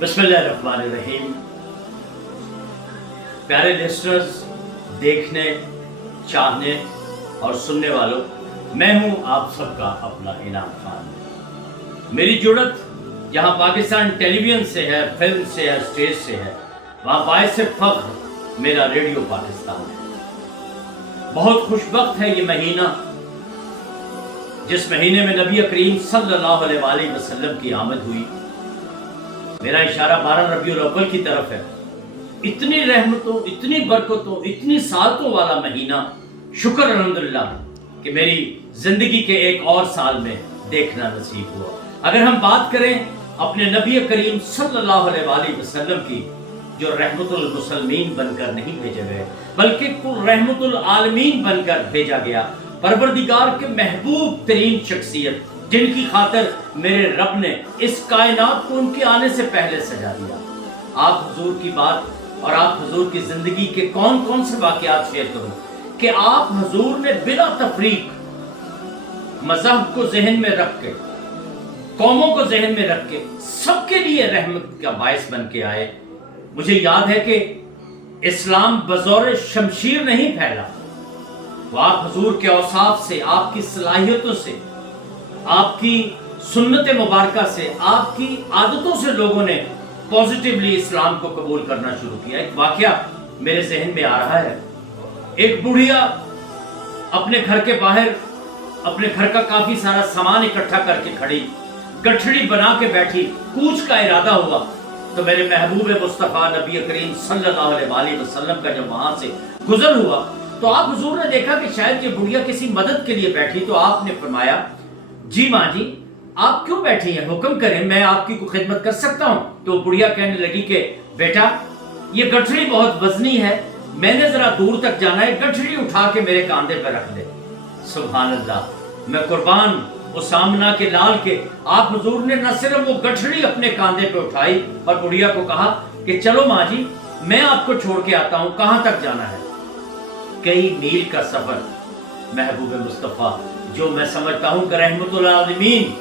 बिस्मिल्लाहिर्रहमानिर्रहीम। प्यारे लिस्टर्स, देखने, चाहने और सुनने वालों, मैं हूं आप सबका अपना इनाम खान। मेरी जुड़त जहां पाकिस्तान टेलीविजन से है, फिल्म से है, स्टेज से है, वहां बायसे फख्र मेरा रेडियो पाकिस्तान है। बहुत खुशबख्त है ये महीना, जिस महीने में नबी करीम सल्लल्लाहु अलैहि वसल्लम की आमद हुई। मेरा इशारा 12 रबीउल अव्वल की तरफ है। इतनी रहमतों, इतनी बरकतों, इतनी सालतों वाला महीना, शुक्र अल्हम्दुलिल्लाह कि मेरी जिंदगी के एक और साल में देखना नसीब हुआ। अगर हम बात करें अपने नबी करीम सल्लल्लाहु अलैहि वसल्लम की, जो रहमतुल मुसलमीन बनकर नहीं भेजे गए बल्कि कुल रहमतुल आलमीन बनकर भेजा गया, परवरदिगार के महबूब तरीन शख्सियत, जिनकी खातिर मेरे रब ने इस कायनात को उनके आने से पहले सजा दिया। आप हुजूर की बात और आप हुजूर की जिंदगी के कौन कौन से वाकयात शेयर करूं कि आप हुजूर ने बिला तफरीक मजहब को जहन में रख के, कौमों को जहन में रख के सबके लिए रहमत का बायस बन के आए। मुझे याद है कि इस्लाम बज़ौर शमशीर नहीं फैला, वो आप हुजूर के औसाफ से, आपकी सलाहियतों से, आपकी सुन्नत मुबारका से, आपकी आदतों से लोगों ने पॉजिटिवली इस्लाम को कबूल करना शुरू किया। एक वाकया मेरे जहन में आ रहा है। एक बुढ़िया अपने घर के बाहर अपने घर का काफी सारा सामान इकट्ठा करके खड़ी, गठड़ी बना के बैठी, कूच का इरादा हुआ तो मेरे महबूब मुस्तफ़ा नबी करीम सल्लल्लाहु अलैहि वसल्लम का जब वहां से गुजर हुआ तो आप हुजूर ने देखा कि शायद ये बुढ़िया किसी मदद के लिए बैठी, तो आपने फरमाया, जी माँ जी, आप क्यों बैठी हैं, हुक्म करें, मैं आपकी को खिदमत कर सकता हूँ। तो बुढ़िया कहने लगी कि बेटा, ये गठरी बहुत वजनी है, मैंने जरा दूर तक जाना है, गठरी उठा के मेरे कांधे पर रख दे। सुभान अल्लाह, मैं कुर्बान उस सामना के लाल के, आप हुजूर ने न सिर्फ वो गठरी अपने कांधे पे उठाई और बुढ़िया को कहा कि चलो माँ जी, मैं आपको छोड़ के आता हूँ, कहाँ तक जाना है। कई मील का सफर, महबूब मुस्तफ़ा, जो मैं समझता हूं कि रहमतुल आलमीन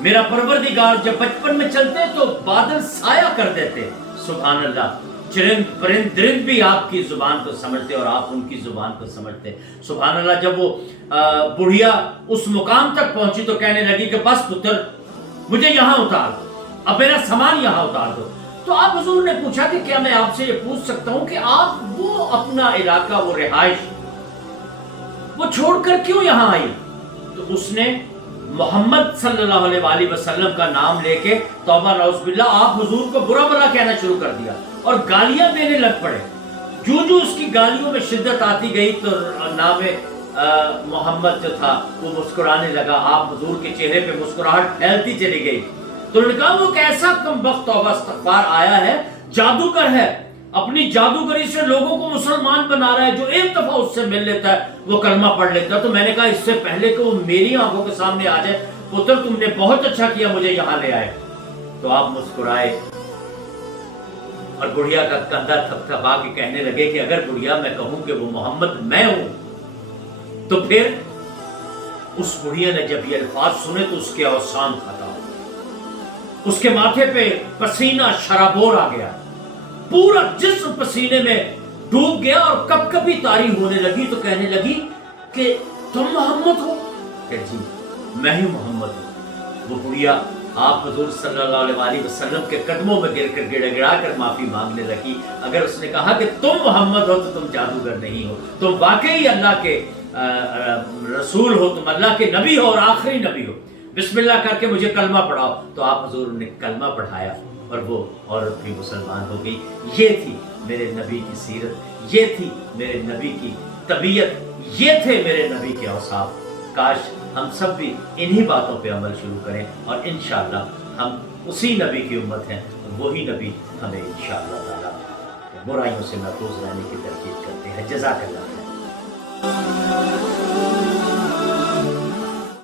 मेरा परवरदिगार जब बचपन में चलते तो बादल साया कर देते। सुभान अल्लाह, चरिंद परिंद दरिंद भी आपकी जुबान को समझते और आप उनकी जुबान को समझते। सुभान अल्लाह, जब वो बुढ़िया उस मुकाम तक पहुंची तो कहने लगी कि बस पुत्र, मुझे यहाँ उतार दो, अब मेरा सामान यहाँ उतार दो। तो आप हुजूर ने पूछा कि क्या मैं आपसे ये पूछ सकता हूँ कि आप वो अपना इलाका, वो रिहाइश, वो छोड़कर क्यों यहाँ आई। तो उसने मोहम्मद सल्लल्लाहु अलैहि वसल्लम का नाम लेके तौबा नौज़ुबिल्लाह आप हुजूर को बुरा भला कहना शुरू कर दिया और गालियां देने लग पड़े। जो जो उसकी गालियों में शिद्दत आती गई तो नाम मोहम्मद जो था वो मुस्कुराने लगा, आप हुजूर के चेहरे पे मुस्कुराहट फैलती चली गई। तो उन्होंने कहा, वो कैसा कमबख्त तौबा इस्तग़फ़ार आया है, जादूगर है, अपनी जादूगरी से लोगों को मुसलमान बना रहा है, जो एक दफा उससे मिल लेता है वो कलमा पढ़ लेता है। तो मैंने कहा, इससे पहले कि वो मेरी आंखों के सामने आ जाए, पुत्र तुमने बहुत अच्छा किया मुझे यहाँ ले आए। तो आप मुस्कुराए और बुढ़िया का कंधा थपथपा के कहने लगे कि अगर बुढ़िया मैं कहूं कि वो मोहम्मद मैं हूं, तो फिर उस बुढ़िया ने जब ये अल्फाज सुने तो उसके अवसान खाता, उसके माथे पे पसीना शराबोर आ गया, पूरा जिस्म पसीने में डूब गया और कपकपी तारी होने लगी। तो कहने लगी कि तुम मोहम्मद हो? कि जी, मैं ही मोहम्मद हूँ। वो बुढ़िया आप हुजूर सल्लल्लाहु अलैहि वसल्लम के कदमों में गिरकर गिड़गिड़ा कर माफी मांगने लगी। अगर उसने कहा कि तुम मोहम्मद हो तो तुम जादूगर नहीं हो, तुम वाकई अल्लाह के रसूल हो, तुम अल्लाह के नबी हो और आखिरी नबी हो, बिस्मिल्लाह करके मुझे कलमा पढ़ाओ। तो आप हुजूर ने कलमा पढ़ाया और वो औरत भी मुसलमान हो गई। ये थी मेरे नबी की सीरत, ये थी मेरे नबी की तबीयत, ये थे मेरे नबी के औसाफ। काश हम सब भी इन्हीं बातों पे अमल शुरू करें और इंशाअल्लाह हम उसी नबी की उम्मत हैं, वही नबी हमें इंशाअल्लाह ताला बुराइयों से महफूज रहने की तरकीब करते हैं। जज़ाकल्लाह।